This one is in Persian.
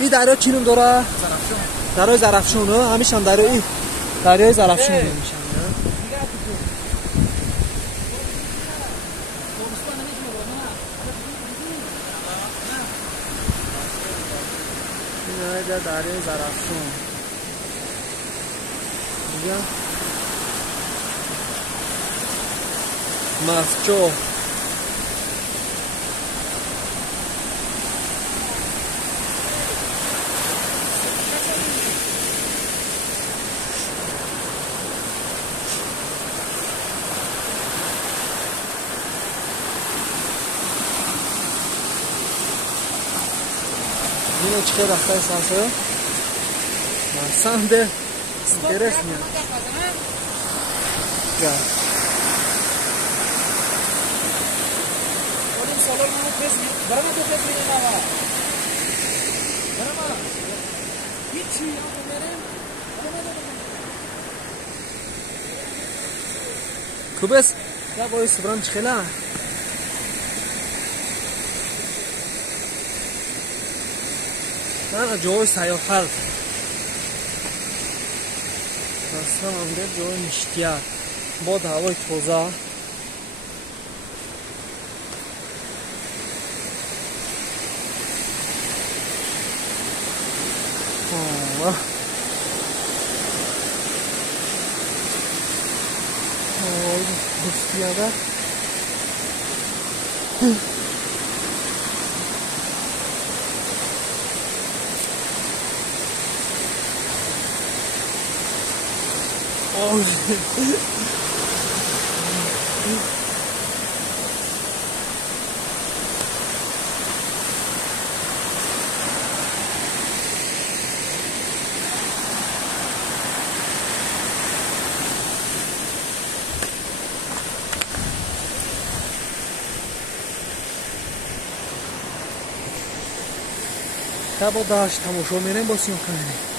این دریا چی نام داره؟ دریای زرافشان. همیشه هم دریای زرافشان میشن. این دریای زرافشان. میگم مفچو. Ini cekir rasta esası. Masam de interes mi? Ya. Oğlum solar mı pes mi? Bana mı pes mi ne var? Bana mı? Hiç şey yok benim. Kubes, ya boy subram çıkela. من جای سیاحت اصلا اونجا جای مشتیه با هوای تازه مشتیه Oh, تا با داشت تماشا میریم با سیون کنیم